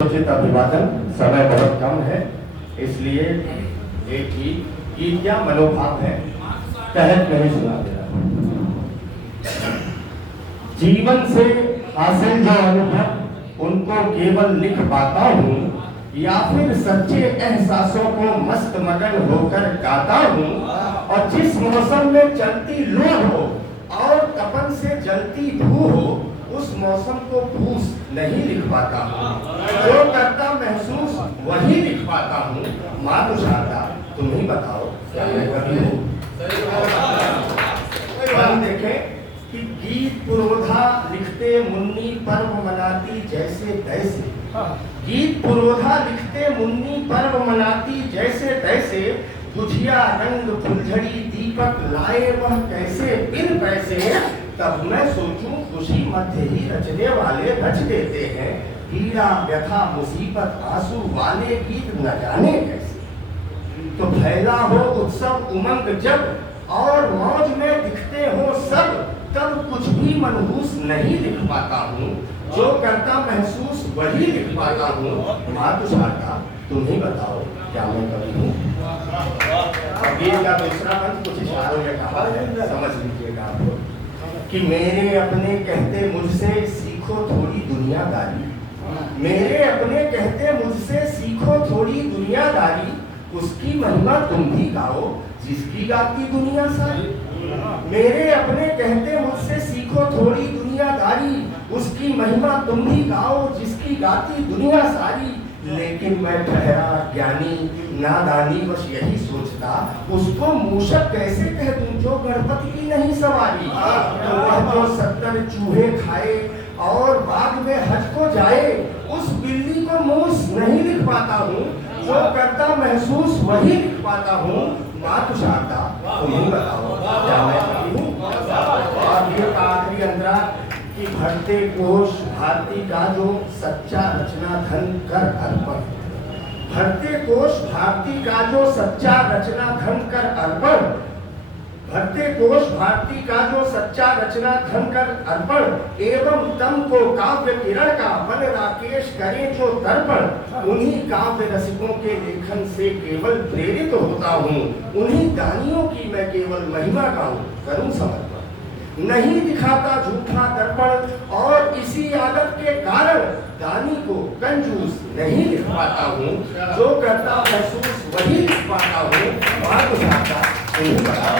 उचित अभिवादन। समय बहुत कम है, इसलिए एक गीत क्या मनोभाव है तहत नहीं सुना दे रहा। जीवन से हासिल जो अनुभव उनको केवल लिख पाता हूँ, या फिर सच्चे एहसासों को मस्त मगन होकर गाता हूँ। और जिस मौसम में चलती लू हो और तपन से जलती धू हो, उस मौसम को फूस नहीं लिख पाता हूँ। जो करता महसूस वही लिख पाता हूँ। माँ तो शारदा, तुम ही बताओ क्या मैं कभी हूँ? देखें कि गीत पुरोधा लिखते मुन्नी पर्व मनाती जैसे तैसे। गीत पुरोधा लिखते मुन्नी पर्व मनाती जैसे तैसे। गुझिया रंग फुलझड़ी दीपक लाए वह कैसे बिन पैसे। तब मैं सोचूं खुशी मध्य ही रचने वाले रच देते हैं। पीड़ा व्यथा मुसीबत आंसू वाले गीत न जाने कैसे। तो फैला हो उत्सव उमंग जब और मौज में दिखते हो सब, तब कुछ भी मनहूस नहीं लिख पाता हूँ। जो करता महसूस वही लिख पाता हूँ। मातु शारदा, तुम ही बताओ क्या मैं कवि हूँ? गीत का दूसरा मंत्र कुछ इशारों में कहा है, समझ लीजिएगा आप कि मेरे अपने कहते मुझसे सीखो थोड़ी दुनियादारी। मेरे अपने कहते मुझसे सीखो थोड़ी दुनियादारी। उसकी महिमा तुम भी गाओ जिसकी गाती दुनिया सारी। मेरे अपने कहते मुझसे सीखो थोड़ी दुनियादारी। उसकी महिमा तुम भी गाओ जिसकी गाती दुनिया सारी। लेकिन मैं ठहरा ज्ञानी नादानी बस यही सोचता, उसको मूषक कैसे कह दूं जो गणपति की नहीं सवारी। तो वह जो 70 चूहे खाए और बाग में हज को जाए, उस बिल्ली को मूस नहीं लिख पाता हूँ। जो करता महसूस वही लिख पाता हूँ। मातु शारदा, तुम ही बताओ क्या मैं कवि हूँ? और ये आखिरी अंतरा कि भरते कोश भारती का जो सच्चा रचना धन कर अर्पण। भरते कोश भारती का जो सच्चा रचना धन कर अर्पण। भरते कोश भारती का जो सच्चा रचना धन कर अर्पण। एवं तम को काव्य किरण का बन राकेश करे जो तर्पण। उन्हीं काव्य रसिकों के लेखन से केवल प्रेरित होता हूँ। उन्हीं दानियों की मैं केवल महिमा गाऊं करूं समर्पण। नहीं दिखाता झूठा दर्पण और इसी आदत के कारण दानी को कंजूस नहीं लिख पाता हूँ। जो करता महसूस वही लिख पाता हूँ। माँ को जाता नहीं बताओ।